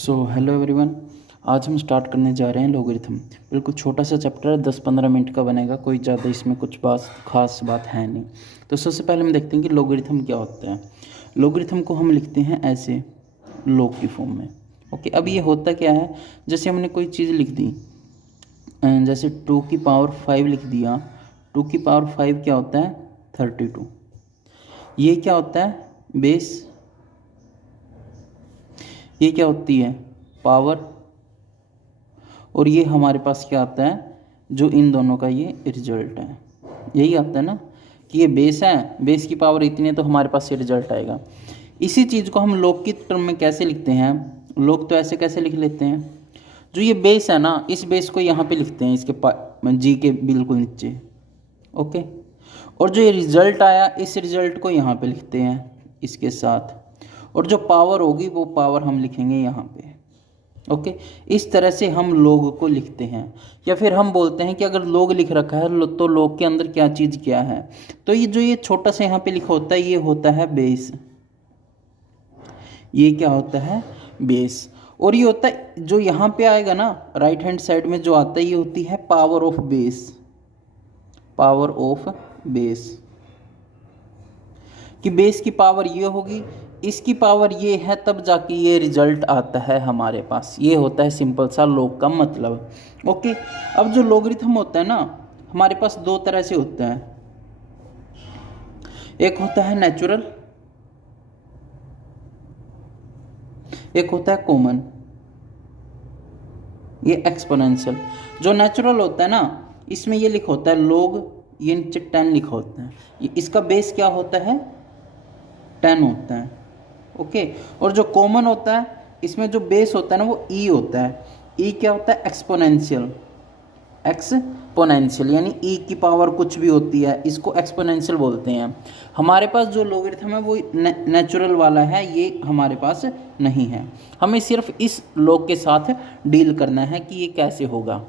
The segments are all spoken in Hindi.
Hello everyone. आज हम स्टार्ट करने जा रहे हैं लॉगरिथम। बिल्कुल छोटा सा चैप्टर है, 10-15 मिनट का बनेगा, कोई ज़्यादा इसमें कुछ खास बात है नहीं। तो सबसे पहले हम देखते हैं कि लॉगरिथम क्या होता है। लॉगरिथम को हम लिखते हैं ऐसे, लॉग की फॉर्म में। ओके, अब ये होता क्या है, जैसे हमने कोई चीज़ लिख दी, जैसे 2 की पावर 5 लिख दिया। 2 की पावर 5 क्या होता है? 32। ये क्या होता है? बेस। ये क्या होती है? पावर। और ये हमारे पास क्या आता है, जो इन दोनों का ये रिजल्ट है। यही आता है ना कि ये बेस है, बेस की पावर इतनी है, तो हमारे पास ये रिजल्ट आएगा। इसी चीज़ को हम लॉग की टर्म में कैसे लिखते हैं? लॉग तो ऐसे कैसे लिख लेते हैं, जो ये बेस है ना, इस बेस को यहाँ पे लिखते हैं, इसके जी के बिल्कुल नीचे। ओके, और जो ये रिजल्ट आया, इस रिजल्ट को यहाँ पे लिखते हैं इसके साथ, और जो पावर होगी वो पावर हम लिखेंगे यहाँ पे। ओके, इस तरह से हम लॉग को लिखते हैं। या फिर हम बोलते हैं कि अगर लॉग लिख रखा है तो लॉग के अंदर क्या चीज़ क्या है, तो ये जो ये छोटा सा यहाँ पे लिखा होता है, ये होता है बेस। ये क्या होता है? बेस। और ये होता है, जो यहाँ पे आएगा ना राइट हैंड साइड में जो आता है, ये होती है power of base. Power of base, कि बेस की पावर ये होगी, इसकी पावर ये है, तब जाके ये रिजल्ट आता है हमारे पास। ये होता है सिंपल सा लॉग का मतलब। ओके, अब जो लॉगरिथम होता है ना, हमारे पास दो तरह से होता है। एक होता है नेचुरल, एक होता है कॉमन, ये एक्सपोनेंशियल। जो नेचुरल होता है ना, इसमें ये लिखा होता है लॉग, ये नीचे 10 लिखा होता है। ये इसका बेस क्या होता है? 10 होता है। ओके, और जो कॉमन होता है, इसमें जो बेस होता है ना, वो ई होता है। ई क्या होता है? एक्सपोनेंशियल। एक्सपोनेंशियल यानी ई की पावर कुछ भी होती है, इसको एक्सपोनेंशियल बोलते हैं। हमारे पास जो लॉगरिथम है वो नेचुरल वाला है, ये हमारे पास नहीं है। हमें सिर्फ इस लॉग के साथ डील करना है कि ये कैसे होगा।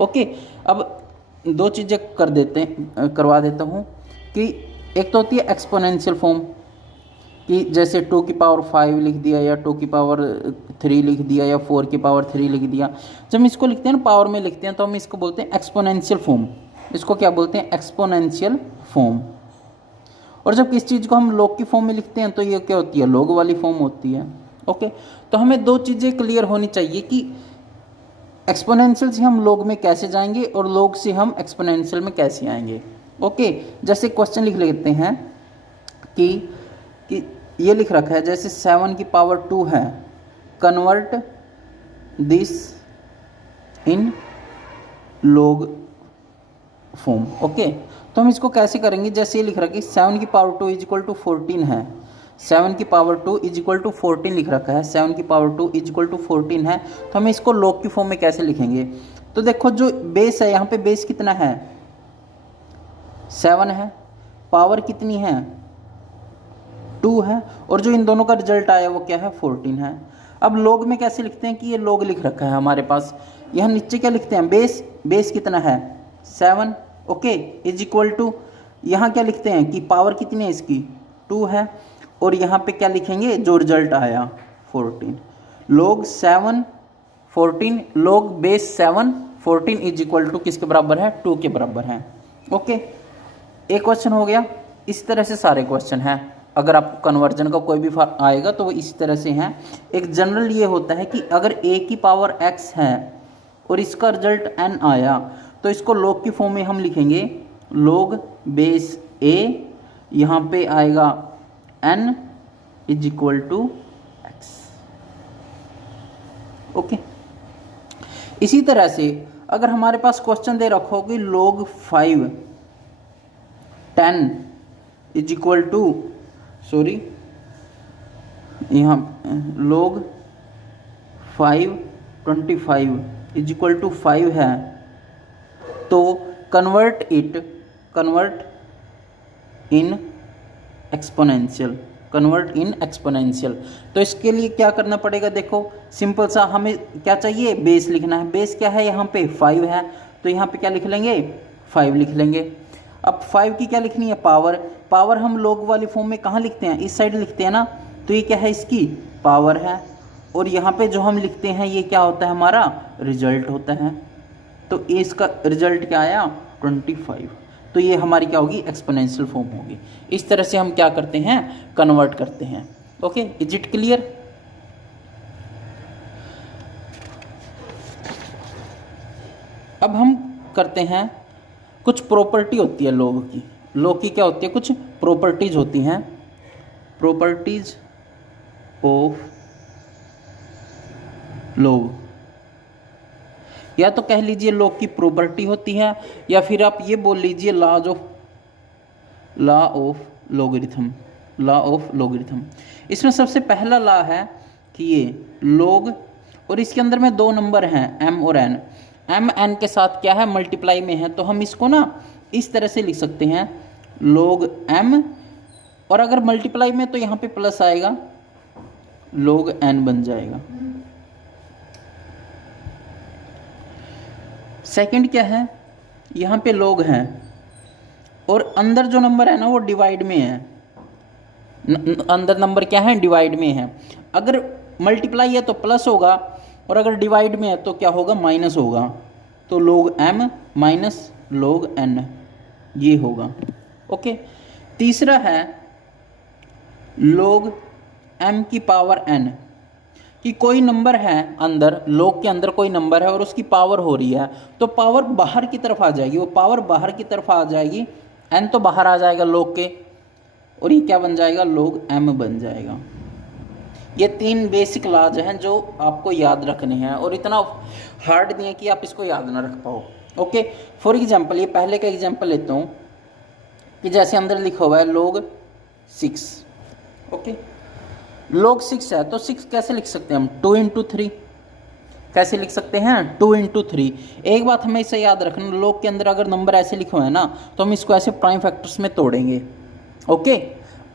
ओके, अब दो चीज़ें करवा देता हूँ कि एक तो होती है एक्सपोनेंशियल फॉर्म, कि जैसे 2 की पावर 5 लिख दिया, या 2 की पावर 3 लिख दिया, या 4 की पावर 3 लिख दिया। जब हम इसको लिखते हैं ना, पावर में लिखते हैं, तो हम इसको बोलते हैं एक्सपोनेंशियल फॉर्म। इसको क्या बोलते हैं? Exponential form. और जब किस चीज़ को हम लॉग की फॉर्म में लिखते हैं, तो ये क्या होती है? लॉग वाली फॉर्म होती है। ओके, तो हमें दो चीज़ें क्लियर होनी चाहिए कि एक्सपोनेंशियल से हम लॉग में कैसे जाएंगे और लॉग से हम एक्सपोनेंशियल में कैसे आएंगे। ओके, जैसे क्वेश्चन लिख लेते हैं कि ये लिख रखा है, जैसे 7 की पावर 2 है, convert this in log form. Okay, तो हम इसको कैसे करेंगे? जैसे ये लिख रखा है 7 की पावर 2 इज इक्वल टू 14 है। 7 की पावर 2 इज इक्वल टू 14 लिख रखा है। 7 की पावर 2 इज इक्वल टू 14 है, तो हम इसको लॉग की फॉर्म में कैसे लिखेंगे? तो देखो, जो बेस है, यहाँ पे बेस कितना है? 7 है। पावर कितनी है? 2 है। और जो इन दोनों का रिजल्ट आया वो क्या है? 14 है। अब लॉग में कैसे लिखते हैं कि ये लॉग लिख रखा है हमारे पास, यहाँ नीचे क्या लिखते हैं? बेस कितना है? 7। ओके, इज इक्वल टू, यहाँ क्या लिखते हैं कि पावर कितनी है इसकी? 2 है। और यहाँ पे क्या लिखेंगे? जो रिजल्ट आया 14। Log 7 14, log base 7 14 is equal to किसके बराबर है? 2 के बराबर है। ओके, एक क्वेश्चन हो गया। इस तरह से सारे क्वेश्चन हैं। अगर आपको कन्वर्जन का कोई भी आएगा तो वो इसी तरह से हैं। एक जनरल ये होता है कि अगर a की पावर x है और इसका रिजल्ट n आया, तो इसको लॉग की फॉर्म में हम लिखेंगे log बेस a, यहाँ पे आएगा n is equal to x। Okay, इसी तरह से अगर हमारे पास क्वेश्चन दे रखा हो कि log 5 10 is equal to, sorry, यहाँ log 5 25 इज इक्वल टू 5 है, तो कन्वर्ट इन एक्सपोनेंशियल। तो इसके लिए क्या करना पड़ेगा? देखो, सिंपल सा, हमें क्या चाहिए? बेस लिखना है। बेस क्या है? यहाँ पे 5 है, तो यहाँ पे क्या लिख लेंगे? 5 लिख लेंगे। अब 5 की क्या लिखनी है? पावर हम लॉग वाली फॉर्म में कहाँ लिखते हैं? इस साइड लिखते हैं ना, तो ये क्या है? इसकी पावर है। और यहाँ पे जो हम लिखते हैं ये क्या होता है, हमारा रिजल्ट होता है। तो इसका रिजल्ट क्या आया 25। तो ये हमारी क्या होगी, एक्सपोनेंशियल फॉर्म होगी। इस तरह से हम क्या करते हैं, कन्वर्ट करते हैं। Okay, is it clear? अब हम करते हैं, कुछ प्रॉपर्टी होती है लोग की। लोग की क्या होती है, कुछ प्रॉपर्टीज होती हैं, प्रॉपर्टीज ऑफ लोग। या तो कह लीजिए लॉग की प्रॉपर्टी होती है, या फिर आप ये बोल लीजिए law of logarithm, law of logarithm. इसमें सबसे पहला लॉ है कि ये लॉग, और इसके अंदर में दो नंबर हैं m और n। m n के साथ क्या है, मल्टीप्लाई में है, तो हम इसको ना इस तरह से लिख सकते हैं log m, और अगर मल्टीप्लाई में तो यहाँ पे प्लस आएगा, log n बन जाएगा। सेकंड क्या है, यहाँ पे लोग हैं और अंदर जो नंबर है ना वो डिवाइड में है। अंदर नंबर क्या है, डिवाइड में है। अगर मल्टीप्लाई है तो प्लस होगा, और अगर डिवाइड में है तो क्या होगा, माइनस होगा। तो log m minus log n ये होगा। ओके, तीसरा है log m की पावर n, कि कोई नंबर है अंदर, log के अंदर कोई नंबर है और उसकी पावर हो रही है, तो पावर बाहर की तरफ आ जाएगी, वो पावर बाहर की तरफ आ जाएगी, n तो बाहर आ जाएगा log के, और ये क्या बन जाएगा, log m बन जाएगा। ये तीन बेसिक लॉज हैं जो आपको याद रखने हैं, और इतना हार्ड नहीं है कि आप इसको याद ना रख पाओ। ओके, फॉर एग्जांपल ये पहले का एग्जांपल लेता हूँ, कि जैसे अंदर लिखा हुआ है log 6। ओके, log 6 है तो 6 कैसे लिख सकते हैं हम, 2 इंटू 3। कैसे लिख सकते हैं, 2 इंटू 3। एक बात हमें इसे याद रखना, log के अंदर अगर नंबर ऐसे लिखे हुए हैं ना, तो हम इसको ऐसे प्राइम फैक्टर्स में तोड़ेंगे। ओके,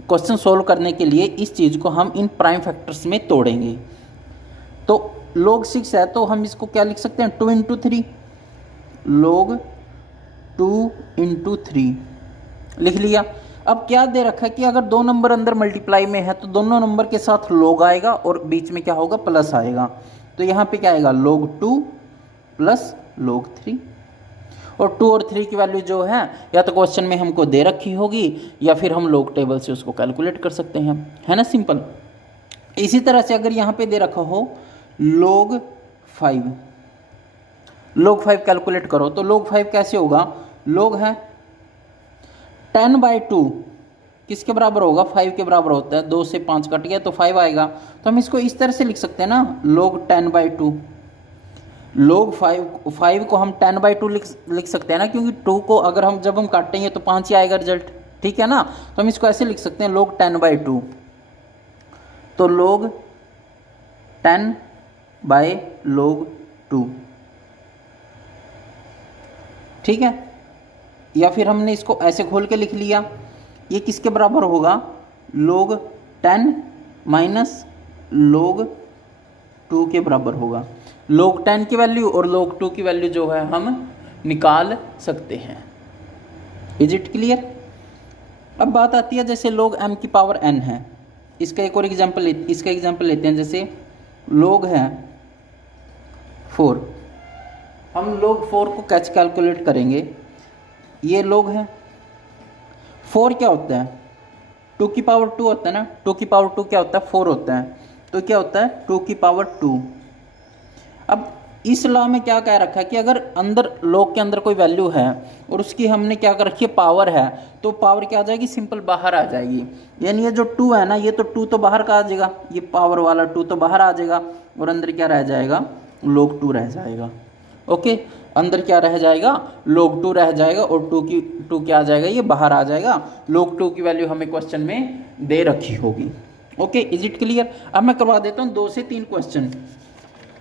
क्वेश्चन सोल्व करने के लिए इस चीज़ को हम इन प्राइम फैक्टर्स में तोड़ेंगे। तो log 6 है तो हम इसको क्या लिख सकते हैं, 2 इंटू 3, log 2 इंटू 3 लिख लिया। अब क्या दे रखा है कि अगर दो नंबर अंदर मल्टीप्लाई में है तो दोनों नंबर के साथ log आएगा और बीच में क्या होगा, प्लस आएगा। तो यहाँ पे क्या आएगा, log 2 प्लस log 3। और 2 और 3 की वैल्यू जो है या तो क्वेश्चन में हमको दे रखी होगी, या फिर हम log टेबल से उसको कैलकुलेट कर सकते हैं, है ना, सिंपल। इसी तरह से अगर यहाँ पे दे रखा हो log 5 कैलकुलेट करो, तो log 5 कैसे होगा, log है 10/2 किसके बराबर होगा, 5 के बराबर होता है। 2 से 5 कट गया तो 5 आएगा। तो हम इसको इस तरह से लिख सकते हैं ना, log 10/2। log 5 को हम 10/2 लिख सकते हैं ना, क्योंकि 2 को अगर हम जब हम काटेंगे तो 5 ही आएगा रिजल्ट, ठीक है ना। तो हम इसको ऐसे लिख सकते हैं log 10/2। तो log 10/log 2, ठीक है। या फिर हमने इसको ऐसे खोल के लिख लिया, ये किसके बराबर होगा, log 10 माइनस log 2 के बराबर होगा। log 10 की वैल्यू और log 2 की वैल्यू जो है हम निकाल सकते हैं। Is it clear? अब बात आती है जैसे log m की पावर n है, इसका एक और एग्जाम्पल लेते हैं। जैसे log है 4, हम log 4 को कैसे कैलकुलेट करेंगे, ये log है 4 क्या होता है, 2 की पावर 2 होता है ना, 2 की पावर 2 क्या होता है, 4 होता है। तो क्या होता है 2 की पावर 2। अब इस लॉ में क्या कह रखा है कि अगर अंदर log के अंदर कोई वैल्यू है और उसकी हमने क्या कर रखी है, पावर है, तो पावर क्या आ जाएगी, सिंपल बाहर आ जाएगी। यानी ये जो 2 है ना, ये तो 2 तो बाहर का आ जाएगा, ये पावर वाला 2 तो बाहर आ जाएगा, और अंदर क्या रह जाएगा, log 2 रह जाएगा। ओके, अंदर क्या रह जाएगा, log 2 रह जाएगा, और 2 क्या आ जाएगा, ये बाहर आ जाएगा। log 2 की वैल्यू हमें क्वेश्चन में दे रखी होगी। Okay, is it clear? अब मैं करवा देता हूँ 2 से 3 क्वेश्चन।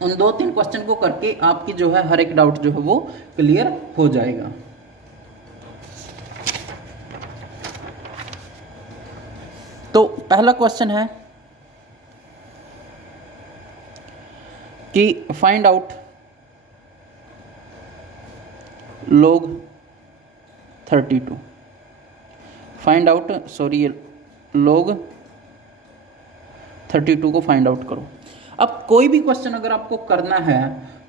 उन 2-3 क्वेश्चन को करके आपकी जो है हर एक डाउट जो है वो क्लियर हो जाएगा। तो पहला क्वेश्चन है कि find out log 32, find out log 32 को फाइंड आउट करो। अब कोई भी क्वेश्चन अगर आपको करना है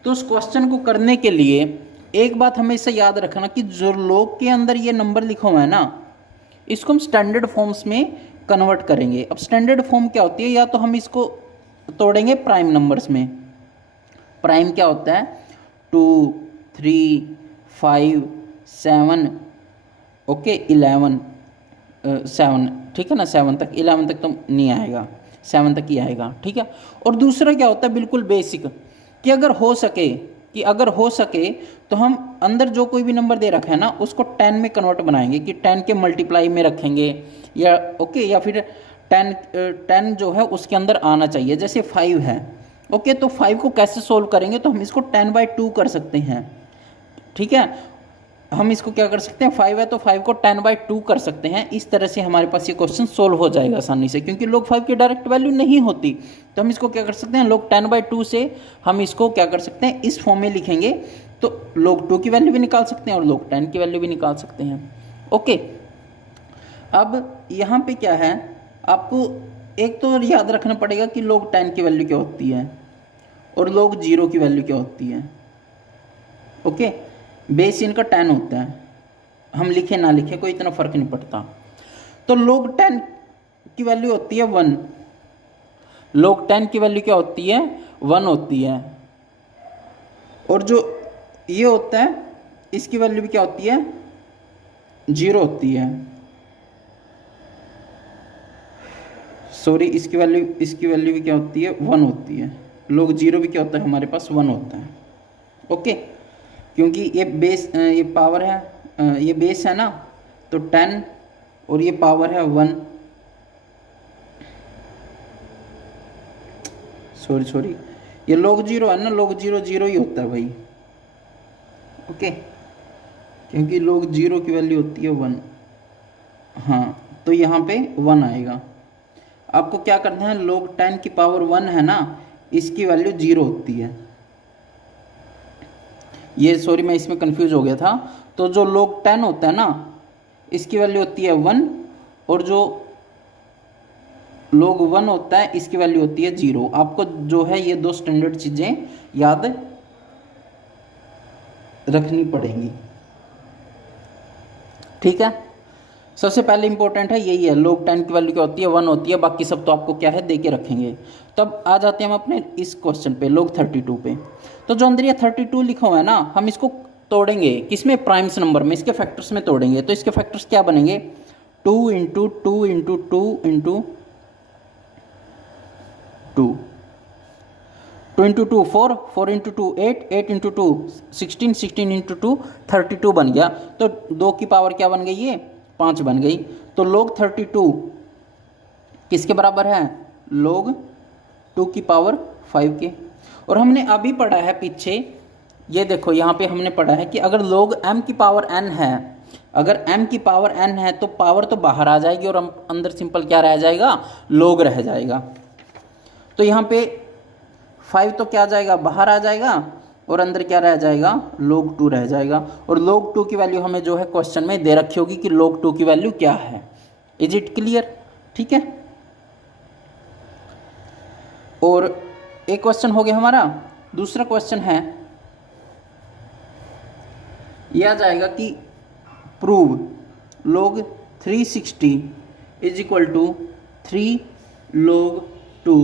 तो उस क्वेश्चन को करने के लिए एक बात हमेशा याद रखना कि जो log के अंदर ये नंबर लिखा हुआ है ना, इसको हम स्टैंडर्ड फॉर्म्स में कन्वर्ट करेंगे। अब स्टैंडर्ड फॉर्म क्या होती है, या तो हम इसको तोड़ेंगे प्राइम नंबर्स में। प्राइम क्या होता है, 2 3 5 7, ओके 11 7, ठीक है ना, 7 तक, 11 तक तो नहीं आएगा, 7 तक ही आएगा, ठीक है। और दूसरा क्या होता है बिल्कुल बेसिक, कि अगर हो सके तो हम अंदर जो कोई भी नंबर दे रखा है ना उसको 10 में कन्वर्ट बनाएंगे, कि 10 के मल्टीप्लाई में रखेंगे, या ओके, या फिर 10 जो है उसके अंदर आना चाहिए। जैसे 5 है, ओके, तो 5 को कैसे सोल्व करेंगे, तो हम इसको 10/2 कर सकते हैं, ठीक है। हम इसको क्या कर सकते हैं, 5 है तो 5 को 10/2 कर सकते हैं। इस तरह से हमारे पास ये क्वेश्चन सोल्व हो जाएगा आसानी से, क्योंकि log 5 की डायरेक्ट वैल्यू नहीं होती, तो हम इसको क्या कर सकते हैं, log 10/2 से हम इसको क्या कर सकते हैं, इस फॉर्म में लिखेंगे, तो log 2 की वैल्यू भी निकाल सकते हैं और log 10 की वैल्यू भी निकाल सकते हैं, ओके। अब यहाँ पे क्या है, आपको एक तो याद रखना पड़ेगा कि log 10 की वैल्यू क्या होती है और log 0 की वैल्यू क्या होती है, ओके। बेस इनका 10 होता है, हम लिखे ना लिखे कोई इतना फर्क नहीं पड़ता। तो log 10 की वैल्यू होती है 1, log 10 की वैल्यू क्या होती है, 1 होती है। और जो ये होता है इसकी वैल्यू भी क्या होती है, 0 होती है, सॉरी, इसकी वैल्यू भी क्या होती है, 1 होती है। log 0 भी क्या होता है, हमारे पास 1 होता है, ओके। क्योंकि ये बेस, ये पावर है, ये बेस है ना, तो 10 और ये पावर है 1, सॉरी, ये log 0 है ना, log 0 0 ही होता है भाई, ओके, क्योंकि log 0 की वैल्यू होती है 1, हाँ, तो यहाँ पे 1 आएगा। आपको क्या करना है, log 10 की पावर 1 है ना, इसकी वैल्यू 0 होती है। ये सॉरी मैं इसमें कंफ्यूज हो गया था। तो जो log 10 होता है ना, इसकी वैल्यू होती है 1, और जो log 1 होता है इसकी वैल्यू होती है 0। आपको जो है ये दो स्टैंडर्ड चीज़ें याद रखनी पड़ेंगी, ठीक है। सबसे पहले इंपॉर्टेंट है यही है, log 10 की वैल्यू क्या होती है, 1 होती है, बाकी सब तो आपको क्या है दे के रखेंगे। तब आ जाते हैं हम अपने इस क्वेश्चन पे, log 32 पे। तो जो अंदर ये 32 लिखा हुआ है ना, हम इसको तोड़ेंगे किसमें, प्राइम्स नंबर में, इसके फैक्टर्स में तोड़ेंगे। तो इसके फैक्टर्स क्या बनेंगे, 2 × 2 × 2 × 2 2 × 2 4, 4 × 2 8, 8 × 2 16, 16 × 2 32 बन गया। तो 2 की पावर क्या बन गई, ये 5 बन गई। तो log 32 किसके बराबर है, log 2 की पावर 5 के। और हमने अभी पढ़ा है पीछे, ये देखो यहाँ पे हमने पढ़ा है कि अगर log m की पावर n है, अगर m की पावर n है तो पावर तो बाहर आ जाएगी और हम अंदर सिंपल क्या रह जाएगा, log रह जाएगा। तो यहाँ पे 5 तो क्या आ जाएगा, बाहर आ जाएगा, और अंदर क्या रह जाएगा, log 2 रह जाएगा। और log 2 की वैल्यू हमें जो है क्वेश्चन में दे रखी होगी कि log 2 की वैल्यू क्या है। इज इट क्लियर, ठीक है। और एक क्वेश्चन हो गया हमारा। दूसरा क्वेश्चन है, यह आ जाएगा कि prove log 360 is equal to 3 log 2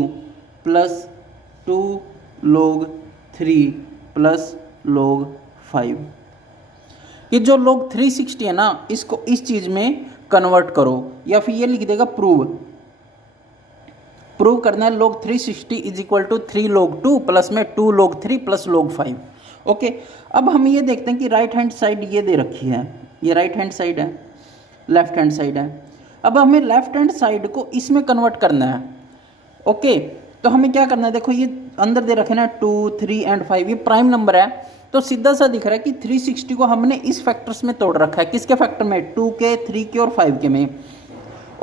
plus 2 log 3 plus log 5। ये जो log 360 है ना, इसको इस चीज में कन्वर्ट करो, या फिर ये लिख देगा प्रूव करना है log 360 is equal to 3 log 2 plus में 2 log 3 प्लस log 5, ओके। अब हम ये देखते हैं कि राइट हैंड साइड ये दे रखी है, ये राइट हैंड साइड है, लेफ्ट हैंड साइड है। अब हमें लेफ्ट हैंड साइड को इसमें कन्वर्ट करना है, ओके। तो हमें क्या करना है, देखो ये अंदर दे रखे ना 2 3 एंड 5, ये प्राइम नंबर है, तो सीधा सा दिख रहा है कि 360 को हमने इस फैक्टर्स में तोड़ रखा है। किसके फैक्टर में, 2 के, 3 के और 5 के में।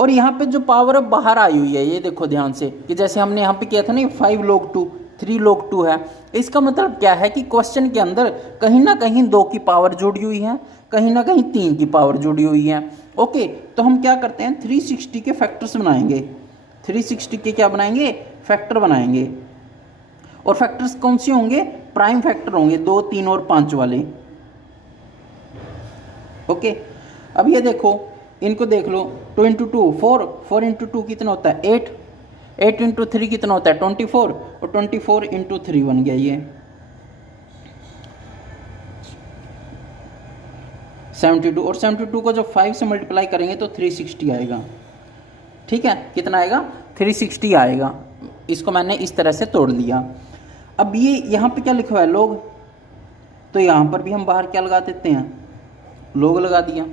और यहाँ पे जो पावर बाहर आई हुई है, ये देखो ध्यान से, कि जैसे हमने यहाँ पे किया था ना 5 log 2 3 log 2 है। इसका मतलब क्या है कि क्वेश्चन के अंदर कहीं ना कहीं 2 की पावर जुड़ी हुई है, कहीं ना कहीं 3 की पावर जुड़ी हुई है, ओके। तो हम क्या करते हैं, 360 के फैक्टर्स बनाएंगे, 360 के क्या बनाएंगे, फैक्टर बनाएंगे, और फैक्टर्स कौन से होंगे, प्राइम फैक्टर होंगे, 2, 3 और 5 वाले। ओके, अब ये देखो, इनको देख लो, 2 इंटू 2 4, 4 इंटू 2 कितना होता है 8, 8 इंटू 3 कितना होता है 24, और 24 इंटू 3 बन गया ये 72, और 72 को जब 5 से मल्टीप्लाई करेंगे तो 360 आएगा। ठीक है, कितना आएगा 360 आएगा। इसको मैंने इस तरह से तोड़ दिया। अब ये यहाँ पे क्या लिखा हुआ है लोग, तो यहाँ पर भी हम बाहर क्या लगा देते हैं, लोग लगा दिया।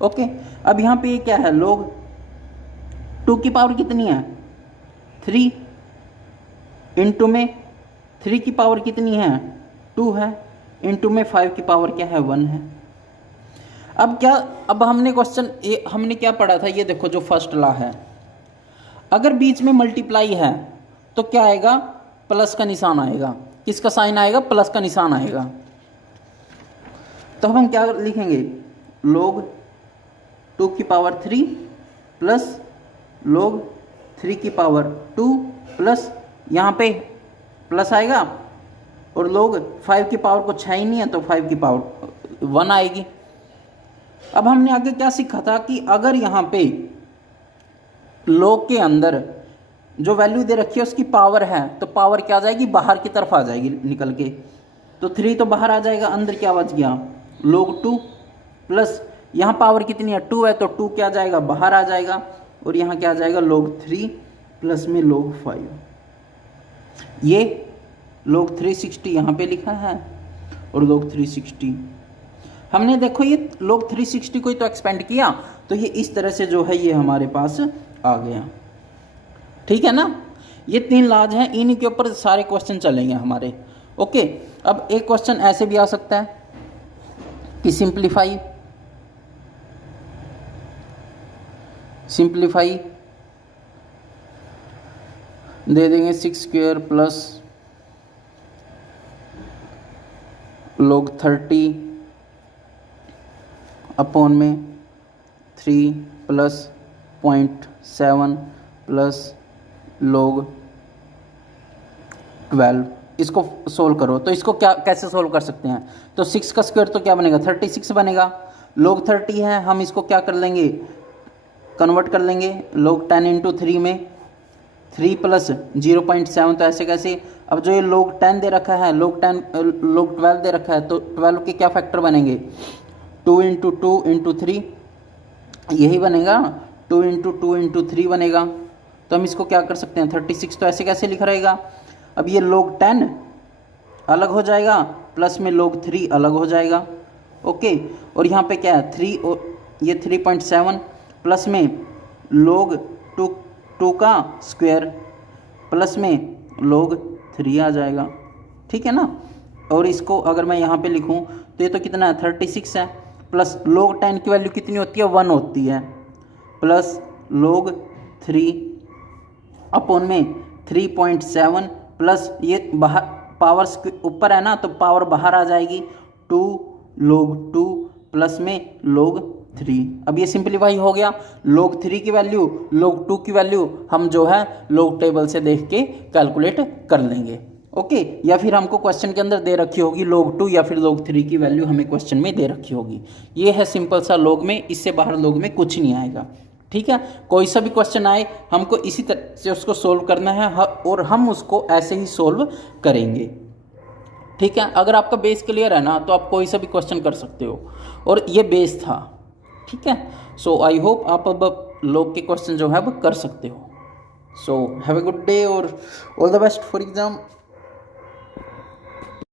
ओके, अब यहाँ पे ये क्या है लोग, 2 की पावर कितनी है 3, इंटू में 3 की पावर कितनी है 2 है, इंटू में 5 की पावर क्या है 1 है। अब क्या, अब हमने क्वेश्चन हमने क्या पढ़ा था, ये देखो जो फर्स्ट लॉ है, अगर बीच में मल्टीप्लाई है तो क्या आएगा, प्लस का निशान आएगा। किसका साइन आएगा, प्लस का निशान आएगा। तो हम क्या लिखेंगे, log 2 की पावर 3 प्लस log 3 की पावर 2 प्लस यहाँ पे प्लस आएगा, और log 5 की पावर कुछ है ही नहीं है तो 5 की पावर 1 आएगी। अब हमने आगे क्या सीखा था कि अगर यहाँ पे log के अंदर जो वैल्यू दे रखी है उसकी पावर है तो पावर क्या आ जाएगी, बाहर की तरफ आ जाएगी निकल के। तो 3 तो बाहर आ जाएगा, अंदर क्या बच गया log 2 प्लस यहाँ पावर कितनी है 2 है तो 2 क्या आ जाएगा, बाहर आ जाएगा, और यहाँ क्या आ जाएगा log 3 प्लस में log 5। ये log 360 यहाँ पे लिखा है और log 360 हमने देखो ये log 360 को ही तो एक्सपेंड किया, तो ये इस तरह से जो है ये हमारे पास आ गया। ठीक है ना, ये 3 लॉज हैं, इन्हीं के ऊपर सारे क्वेश्चन चलेंगे हमारे। ओके, अब एक क्वेश्चन ऐसे भी आ सकता है कि सिंप्लीफाई दे देंगे 6 स्क्वायर प्लस log 30 अपॉन में 3 प्लस 0.7 प्लस log 12। इसको सोल्व करो, तो इसको क्या कैसे सोल्व कर सकते हैं, तो 6 का स्क्वायर तो क्या बनेगा 36 बनेगा, log 30 है, हम इसको क्या कर लेंगे, कन्वर्ट कर लेंगे log 10 इंटू 3 में, 3 प्लस 0.7 तो ऐसे कैसे। अब जो ये log 10 दे रखा है, log 12 दे रखा है, तो 12 के क्या फैक्टर बनेंगे 2 इंटू 2 इंटू 3, यही बनेगा 2 इंटू 2 इंटू 3 बनेगा। तो हम इसको क्या कर सकते हैं 36 तो ऐसे कैसे लिखा रहेगा। अब ये log 10 अलग हो जाएगा, प्लस में log 3 अलग हो जाएगा। ओके, और यहाँ पे क्या है 3 और ये 3.7 प्लस में log 2 का स्क्वायर प्लस में log 3 आ जाएगा। ठीक है ना, और इसको अगर मैं यहाँ पे लिखूँ तो ये तो कितना है 36 है, प्लस log 10 की वैल्यू कितनी होती है 1 होती है, प्लस log 3 अपॉन में 3.7 प्लस ये बाहर पावर ऊपर है ना तो पावर बाहर आ जाएगी 2 log 2 प्लस में log 3। अब ये सिंपलीफाई हो गया, log 3 की वैल्यू log 2 की वैल्यू हम जो है log टेबल से देख के कैलकुलेट कर लेंगे। ओके, या फिर हमको क्वेश्चन के अंदर दे रखी होगी log 2 या फिर log 3 की वैल्यू हमें क्वेश्चन में दे रखी होगी। ये है सिंपल सा log में, इससे बाहर log में कुछ नहीं आएगा। ठीक है, कोई सा भी क्वेश्चन आए हमको इसी तरह से उसको सोल्व करना है और हम उसको ऐसे ही सोल्व करेंगे। ठीक है, अगर आपका बेस क्लियर है ना तो आप कोई सा भी क्वेश्चन कर सकते हो, और ये बेस था। ठीक है, सो आई होप आप अब log के क्वेश्चन जो है वो कर सकते हो। So have a good day और all the best for exam.